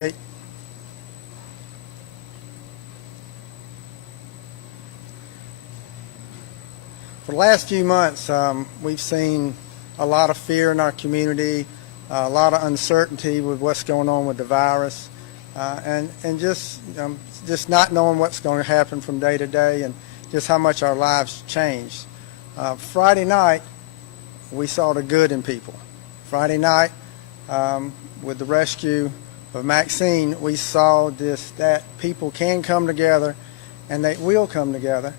For the last few months, we've seen a lot of fear in our community, a lot of uncertainty with what's going on with the virus, and just not knowing what's going to happen from day to day, and just how much our lives changed. Friday night, we saw the good in people. Friday night, with the rescue of Maxine, we saw that people can come together, and they will come together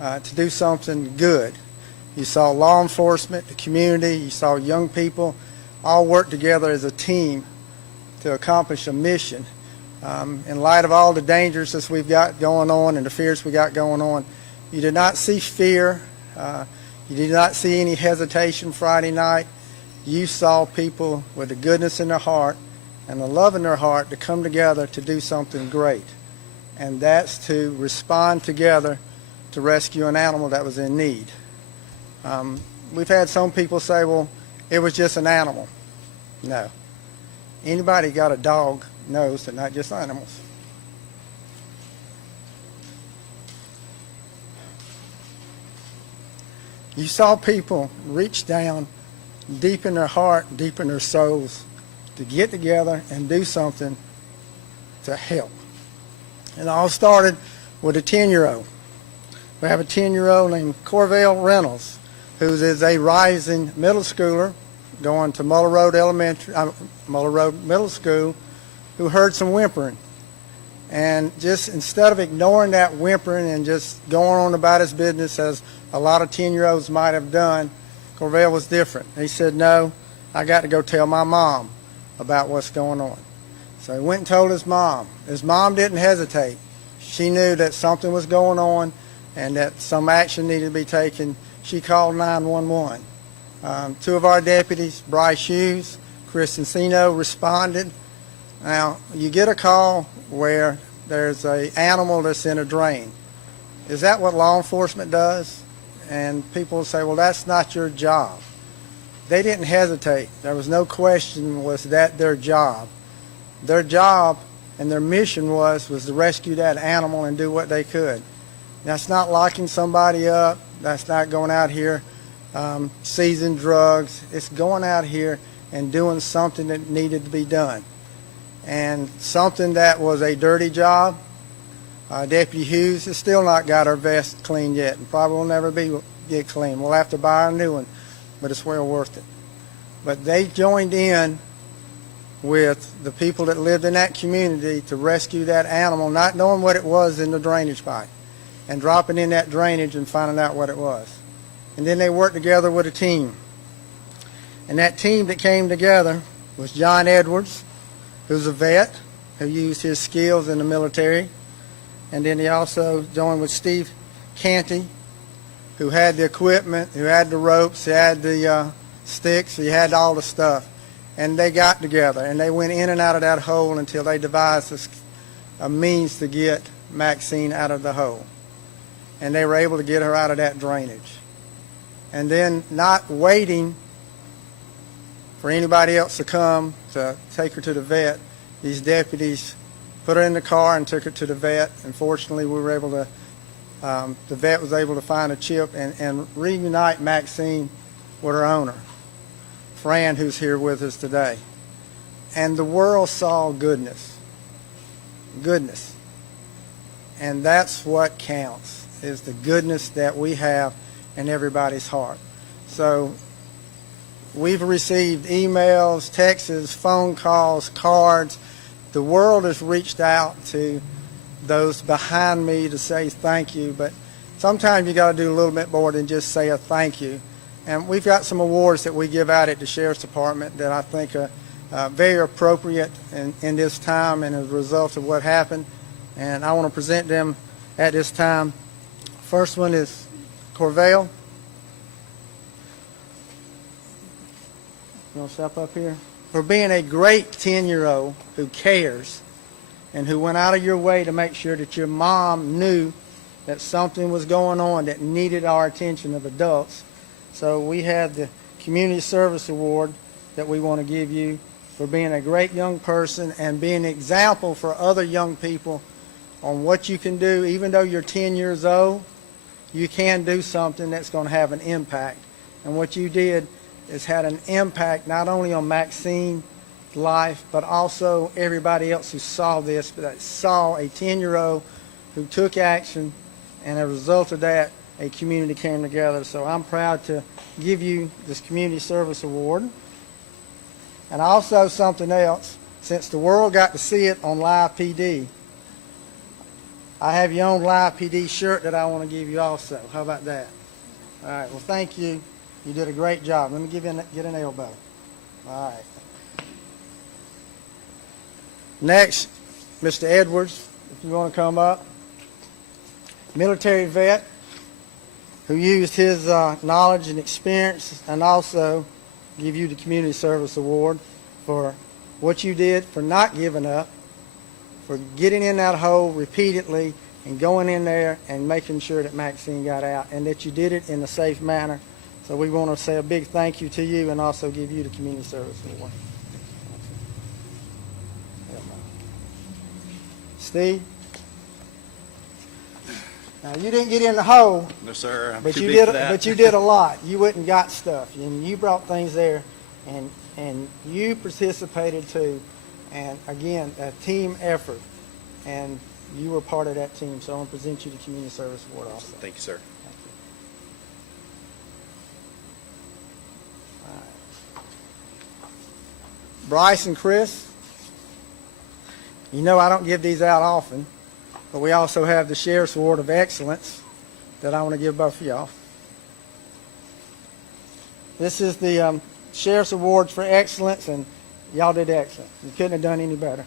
to do something good. You saw law enforcement, the community, you saw young people all work together as a team to accomplish a mission. In light of all the dangers that we've got going on and the fears we got going on, you did not see fear. You did not see any hesitation Friday night. You saw people with the goodness in their heart and the love in their heart to come together to do something great. And that's to respond together to rescue an animal that was in need. We've had some people say, well, it was just an animal. No. Anybody got a dog knows they're not just animals. You saw people reach down deep in their heart, deep in their souls, to get together and do something to help. And it all started with a 10-year-old. We have a 10-year-old named Corvell Reynolds, who is a rising middle schooler going to Muller Road Middle School, who heard some whimpering. And just instead of ignoring that whimpering and just going on about his business as a lot of 10-year-olds might have done, Corvell was different. He said, no, I got to go tell my mom about what's going on. So he went and told his mom. His mom didn't hesitate. She knew that something was going on and that some action needed to be taken. She called 911. Two of our deputies, Bryce Hughes, Chris Encino, responded. Now, you get a call where there's an animal that's in a drain. Is that what law enforcement does? And people say, well, that's not your job. They didn't hesitate. There was no question, was that their job? Their job and their mission was to rescue that animal and do what they could. That's not locking somebody up. That's not going out here seizing drugs. It's going out here and doing something that needed to be done. And something that was a dirty job, Deputy Hughes has still not got her vest cleaned yet, and probably will never get clean. We'll have to buy a new one, but it's well worth it. But they joined in with the people that lived in that community to rescue that animal, not knowing what it was in the drainage pipe, and dropping in that drainage and finding out what it was. And then they worked together with a team. And that team that came together was John Edwards, who's a vet, who used his skills in the military. And then he also joined with Steve Canty, who had the equipment, who had the ropes, he had the sticks, he had all the stuff. And they got together, and they went in and out of that hole until they devised a means to get Maxine out of the hole. And they were able to get her out of that drainage. And then, not waiting for anybody else to come to take her to the vet, these deputies put her in the car and took her to the vet. And fortunately, we were able to, the vet was able to find a chip and reunite Maxine with her owner, Fran, who's here with us today. And the world saw goodness. Goodness. And that's what counts, is the goodness that we have in everybody's heart. So we've received emails, texts, phone calls, cards. The world has reached out to those behind me to say thank you, but sometimes you got to do a little bit more than just say a thank you. And we've got some awards that we give out at the Sheriff's Department that I think are very appropriate in this time and as a result of what happened. And I want to present them at this time. First one is Corvell. You want to step up here? For being a great 10-year-old who cares and who went out of your way to make sure that your mom knew that something was going on that needed our attention of adults. So we have the Community Service Award that we want to give you for being a great young person and being an example for other young people on what you can do. Even though you're 10 years old, you can do something that's going to have an impact. And what you did is had an impact not only on Maxine's life, but also everybody else who saw this, that saw a 10-year-old who took action, and as a result of that, a community came together. So I'm proud to give you this Community Service Award. And also something else, since the world got to see it on Live PD, I have your own Live PD shirt that I want to give you also. How about that? All right, well, thank you. You did a great job. Let me get an elbow. All right. Next, Mr. Edwards, if you want to come up. Military vet who used his knowledge and experience, and also give you the Community Service Award for what you did, for not giving up, for getting in that hole repeatedly and going in there and making sure that Maxine got out, and that you did it in a safe manner. So we want to say a big thank you to you and also give you the Community Service Award. Steve? Now, you didn't get in the hole. No, sir. I'm But too you big did. for that. But you did a lot. You went and got stuff, and you brought things there, and you participated too. And again, a team effort, and you were part of that team. So I want to present you the Community Service Award also. Thank you, sir. Thank you. All right. Bryce and Chris, you know I don't give these out often, but we also have the Sheriff's Award of Excellence that I want to give both of y'all. This is the Sheriff's Awards for Excellence, and y'all did excellent. You couldn't have done any better.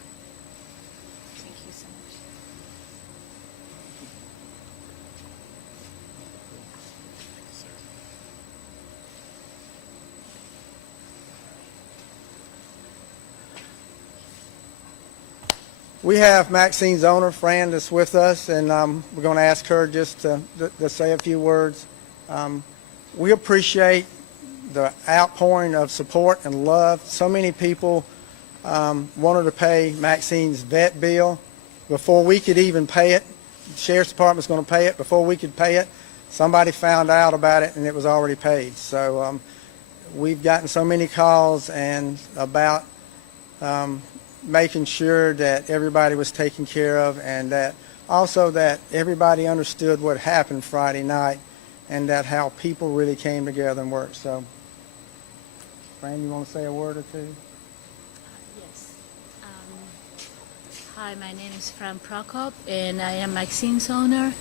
Thank you so much. We have Maxine's owner, Fran, that's with us, and we're going to ask her just to say a few words. We appreciate the outpouring of support and love. So many people wanted to pay Maxine's vet bill before we could even pay it. The Sheriff's Department's going to pay it. Before we could pay it, somebody found out about it, and it was already paid. So we've gotten so many calls and about making sure that everybody was taken care of, and that also that everybody understood what happened Friday night, and that how people really came together and worked. So, Fran, you want to say a word or two? Yes. Hi, my name is Fran Prokop, and I am Maxine's owner.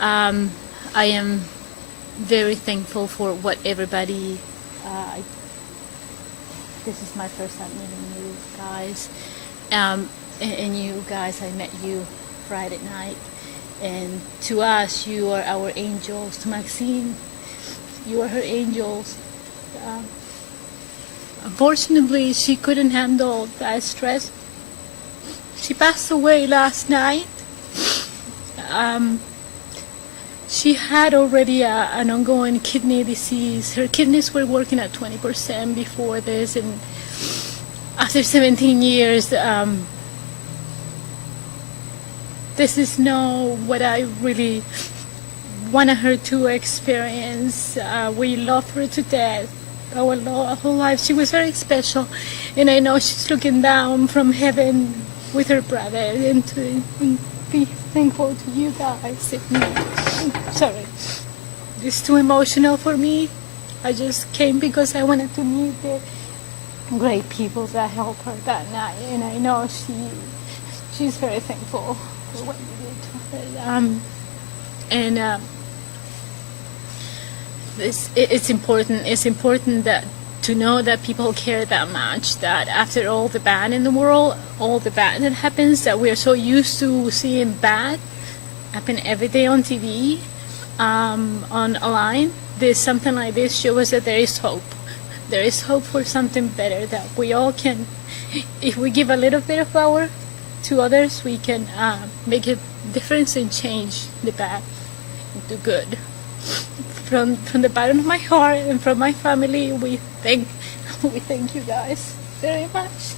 I am very thankful for what everybody. This is my first time meeting you guys, and you guys. I met you Friday night, and to us, you are our angels. To Maxine, you are her angels. Unfortunately, she couldn't handle that stress. She passed away last night. She had already an ongoing kidney disease. Her kidneys were working at 20% before this, and after 17 years, this is not what I really wanted her to experience. We love her to death. Our whole life, she was very special, and I know she's looking down from heaven with her brother, and be thankful to you guys. Sorry, it's too emotional for me. I just came because I wanted to meet the great people that helped her that night, and I know she's very thankful for what you did to her. It's important. It's important that to know that people care that much. That after all the bad in the world, all the bad that happens, that we are so used to seeing bad happen every day on TV, online. There's something like this shows us that there is hope. There is hope for something better. That we all can, if we give a little bit of power to others, we can make a difference and change the bad into good. From the bottom of my heart and from my family, we thank you guys. very much.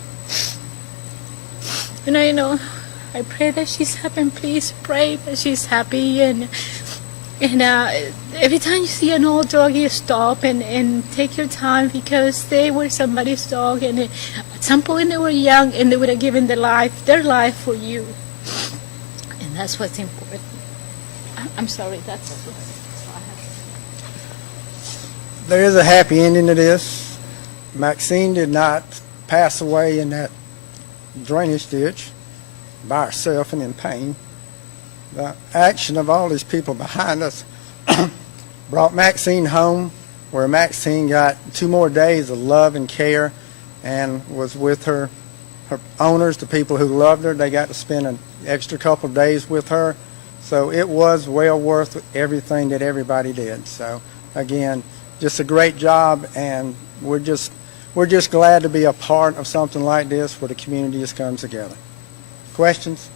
And I pray that she's happy. And please pray that she's happy. And every time you see an old dog, you stop and take your time, because they were somebody's dog, and at some point they were young, and they would have given their life for you. And that's what's important. I'm sorry, that's all I have. There is a happy ending to this. Maxine did not pass away in that drainage ditch by herself and in pain. The action of all these people behind us brought Maxine home, where Maxine got 2 more days of love and care, and was with her owners, the people who loved her. They got to spend an extra couple of days with her. So it was well worth everything that everybody did. So again, just a great job, and we're just glad to be a part of something like this where the community has come together. Questions?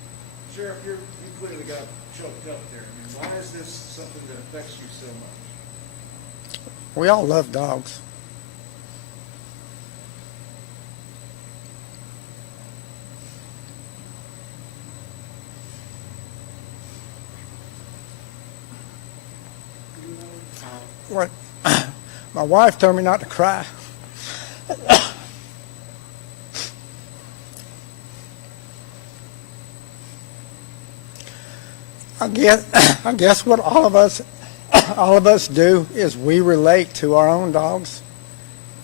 Sheriff, you clearly got choked up there. I mean, why is this something that affects you so much? We all love dogs. What? My wife told me not to cry. I guess what all of us do is we relate to our own dogs,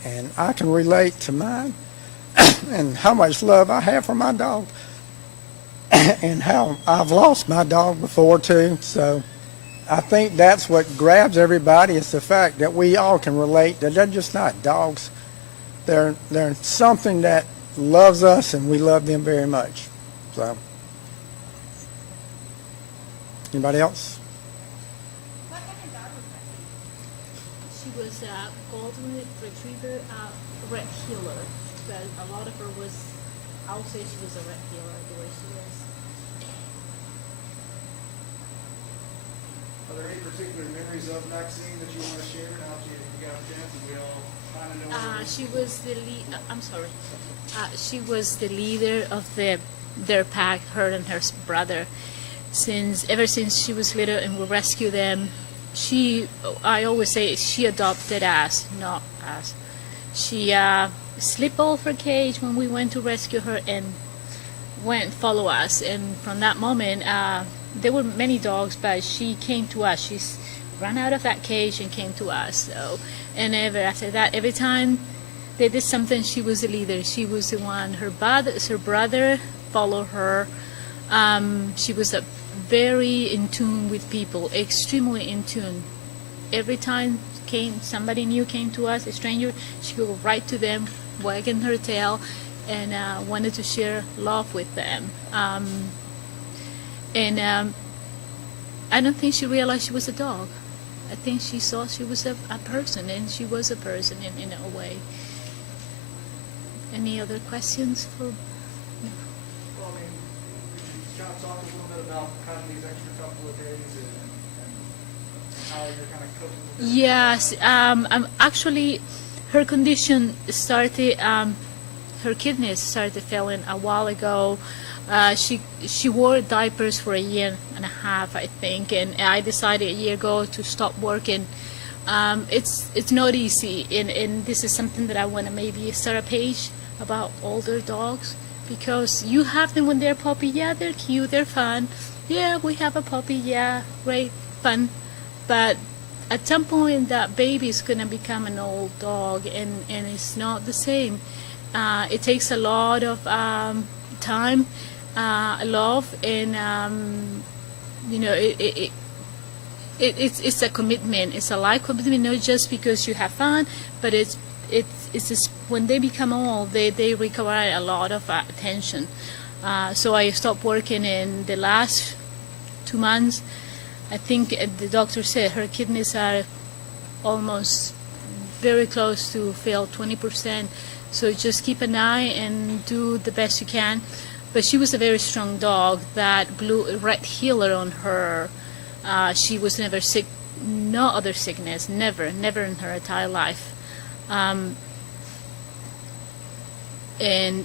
and I can relate to mine, and how much love I have for my dog, and how I've lost my dog before too. So I think that's what grabs everybody, is the fact that we all can relate, that they're just not dogs. They're something that loves us, and we love them very much. So, anybody else? What kind of dog was Maxine? She was a golden retriever, red heeler. But a lot of her was, I would say she was a red heeler the way she was. Are there any particular memories of Maxine that you want to share? Now that you got a chance, and we all kind of know. She was the I'm sorry. She was the leader of their pack, her and her brother. Ever since she was little, and we rescued them. I always say she adopted us, not us. She slipped off her cage when we went to rescue her and went follow us. And from that moment, there were many dogs, but she came to us. She ran out of that cage and came to us. So, and after that, every time they did something, she was the leader. She was the one. Her brother followed her. She was very in tune with people, extremely in tune. Every time somebody new came to us, a stranger, she would go right to them, wagging her tail, and wanted to share love with them. I don't think she realized she was a dog. I think she saw she was a person, and she was a person in a way. Any other questions for? Well, I mean, could you kind of talk a little bit about kind of these extra couple of days and how you're kind of coping with it? Yes, actually, her condition started. Her kidneys started failing a while ago. She wore diapers for 1.5 years, I think, and I decided a year ago to stop working. It's not easy, and this is something that I want to maybe start a page about older dogs, because you have them when they're puppy. Yeah, they're cute, they're fun. Yeah, we have a puppy. Yeah, great, fun. But at some point, that baby is gonna become an old dog, and it's not the same. It takes a lot of time, love, and it's a commitment. It's a life commitment, not just because you have fun, but it's just when they become old, they require a lot of attention. So I stopped working in the last 2 months. I think the doctor said her kidneys are almost very close to fail, 20%. So just keep an eye and do the best you can. But she was a very strong dog. That blue red heeler on her, she was never sick, no other sickness, never in her entire life. And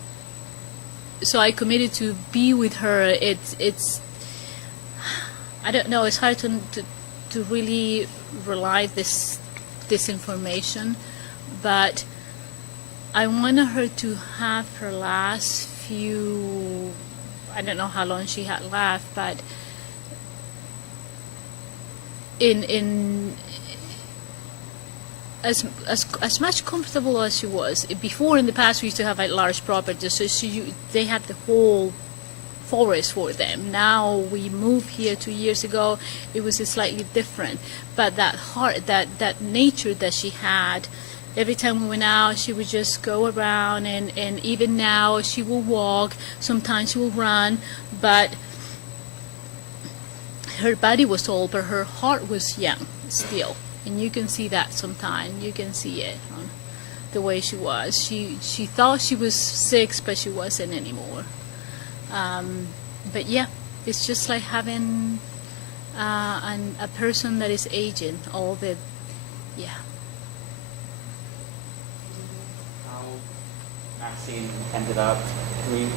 so I committed to be with her. It's I don't know. It's hard to really rely this information, but I wanted her to have her last few. I don't know how long she had left, but in as much comfortable as she was before. In the past, we used to have a large property, so they had the whole forest for them. Now we moved here 2 years ago. It was slightly different, but that heart, that nature that she had. Every time we went out, she would just go around, and even now she will walk. Sometimes she will run, but her body was old, but her heart was young still. And you can see that sometimes. You can see it on the way she was. She thought she was 6, but she wasn't anymore. But yeah, it's just like having a person that is aging. Yeah. How Maxine ended up in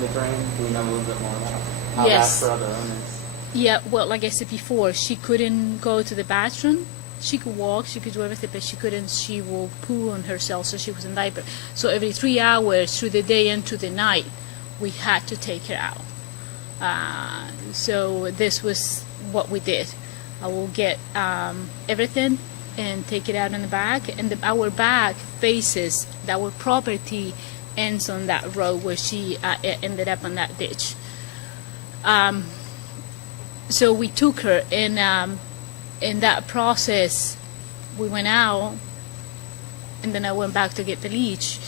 the drain? Do we know a little bit more about how Yes. that's for other owners? Yeah, well, like I said before, she couldn't go to the bathroom. She could walk, she could do everything, but she couldn't. She will poo on herself, so she was in diaper. So every 3 hours through the day and through the night, we had to take her out. So this was what we did. I will get everything and take it out in the back, and our back faces, our property ends on that road where she ended up on that ditch. So we took her, and in that process, we went out, and then I went back to get the leash.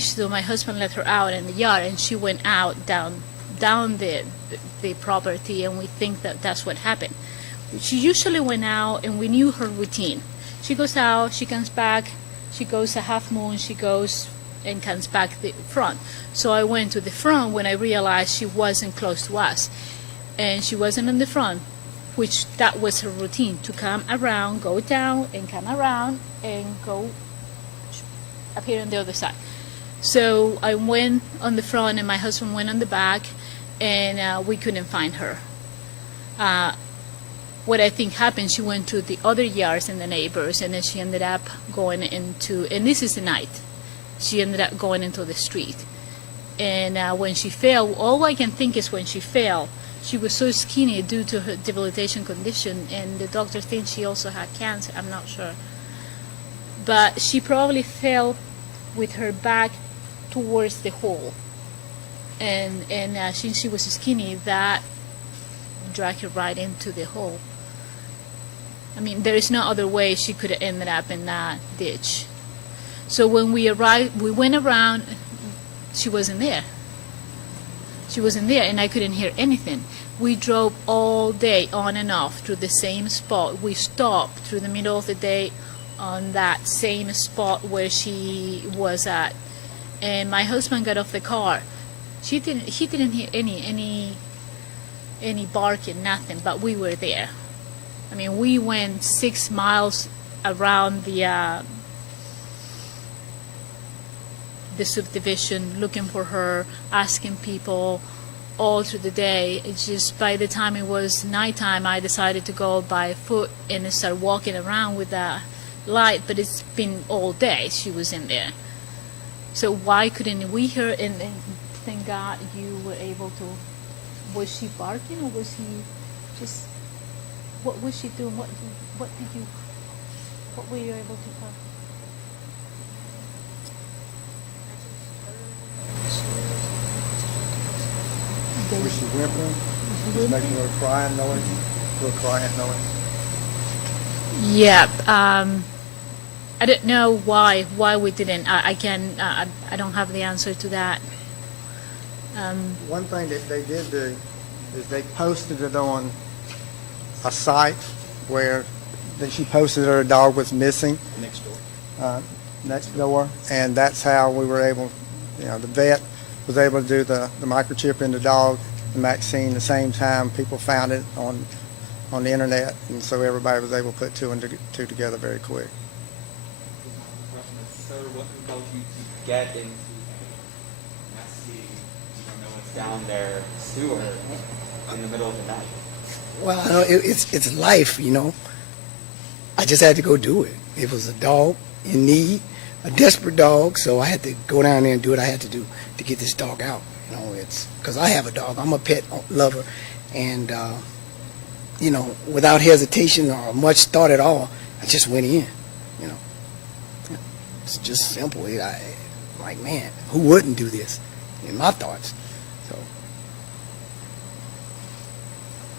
So my husband let her out in the yard, and she went out down the property, and we think that that's what happened. She usually went out, and we knew her routine. She goes out, she comes back, she goes a half moon, she goes and comes back the front. So I went to the front when I realized she wasn't close to us. And she wasn't in the front, which that was her routine, to come around, go down, and come around, and go up here on the other side. So I went on the front, and my husband went on the back, and we couldn't find her. What I think happened, she went to the other yards and the neighbors, and then she ended up going into, and this is the night, she ended up going into the street. And when she fell, all I can think is when she fell, she was so skinny due to her debilitation condition, and the doctor thinks she also had cancer. I'm not sure. But she probably fell with her back towards the hole. And since she was skinny, that dragged her right into the hole. I mean, there is no other way she could have ended up in that ditch. So when we arrived, we went around, she wasn't there. She wasn't there, and I couldn't hear anything. We drove all day on and off through the same spot. We stopped through the middle of the day on that same spot where she was at. And my husband got off the car. He didn't hear any barking, nothing, but we were there. I mean, we went 6 miles around the subdivision looking for her, asking people all through the day. It's just by the time it was nighttime, I decided to go by foot and start walking around with that light, but it's been all day she was in there. So why couldn't we hear? And thank God you were able to. Was she barking, or was he just, what was she doing? What were you able to tell? Was she whimpering? Was making a crying noise? Little crying noise? Yeah. I don't know why we didn't. I don't have the answer to that. One thing that they did do is they posted it on a site where she posted her dog was missing. Next door. And that's how we were able, the vet was able to do the microchip in the dog and Maxine the same time. People found it on the internet, and so everybody was able to put two and together very quick. So what compelled you to get into down their sewer in the middle of the night? Well, I know it's life, you know. I just had to go do it. It was a dog in need, a desperate dog, so I had to go down there and do what I had to do to get this dog out. You know, it's because I have a dog. I'm a pet lover, and you know, without hesitation or much thought at all, I just went in. You know, it's just simple. Like, man, who wouldn't do this? In my thoughts. So.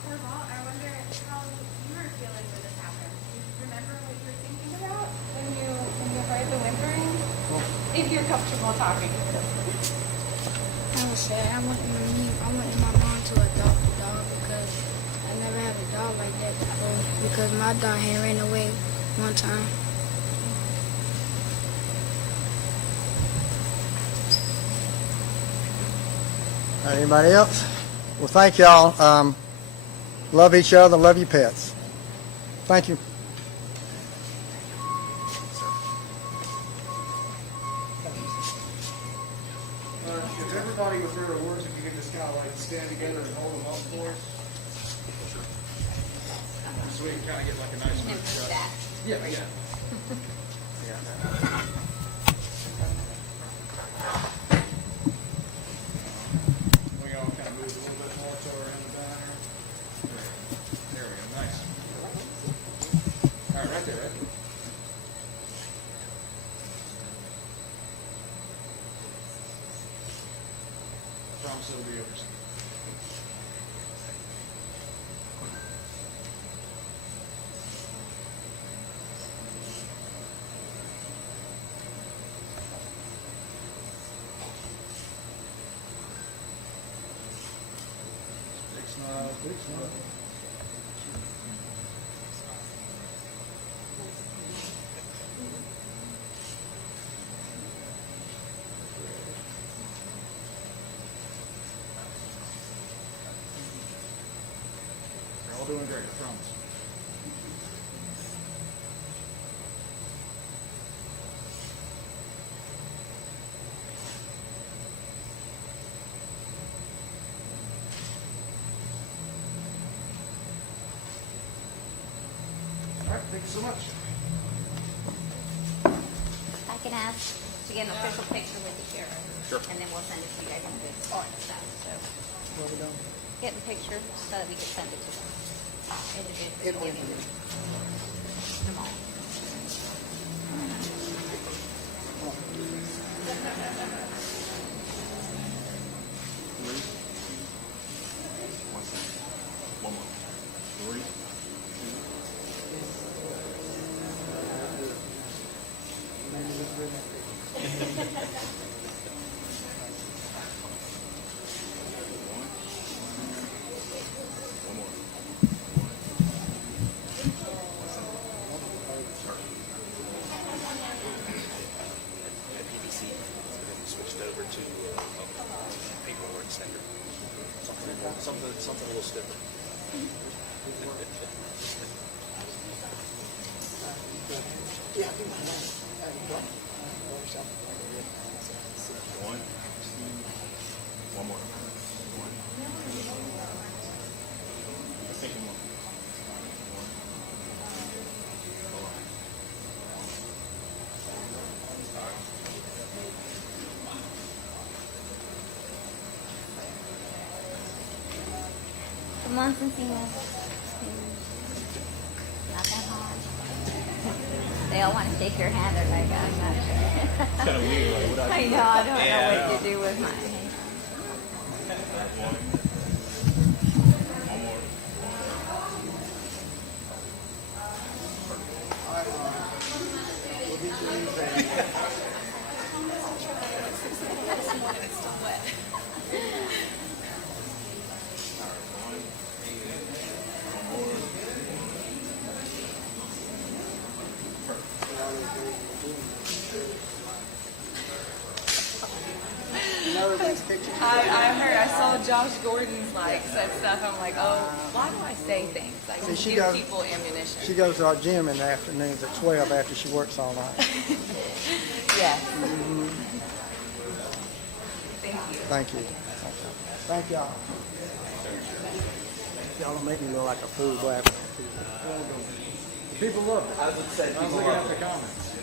Corval, I wonder how you were feeling when this happened. Do you remember what you were thinking about when you heard the whimpering? If you're comfortable talking. I was sad. I wanted my mom to adopt a dog because I never had a dog like that before. Because my dog had ran away one time. Anybody else? Well, thank y'all. Love each other. Love your pets. Thank you. If everybody with their awards, if you can just kind of like stand together and hold them up for us. So we can kind of get like a nice group shot. Yeah, yeah. We all kind of move a little bit more to around the diner. There we go, nice. All right, right there, right there. Promise it'll be yours. Big smile, big smile. You're all doing great, I promise. All right, thank you so much. I can ask to get an official picture with the sheriff. Sure. And then we'll send it to you guys in good spot and stuff, so. Get the picture so that we can send it to them. Individually. Come on. Switched over to paperwork standard. Something a little stiffer. One more. Come on, Cynthia. Not that hard. They all want to shake your hand. They're like, I'm not sure. It's kind of weird. Like, what I know. I don't know what to do with my hand. I heard, I saw Josh Gordon's likes and stuff. I'm like, oh, why do I say things? I See, just she give goes- people ammunition. She goes to our gym in the afternoons at 12 after she works all night. Yes. Mm-hmm. Thank you. Thank you. Thank y'all. Y'all don't make me look like a fool. Boy. People loved it. I was looking at the comments.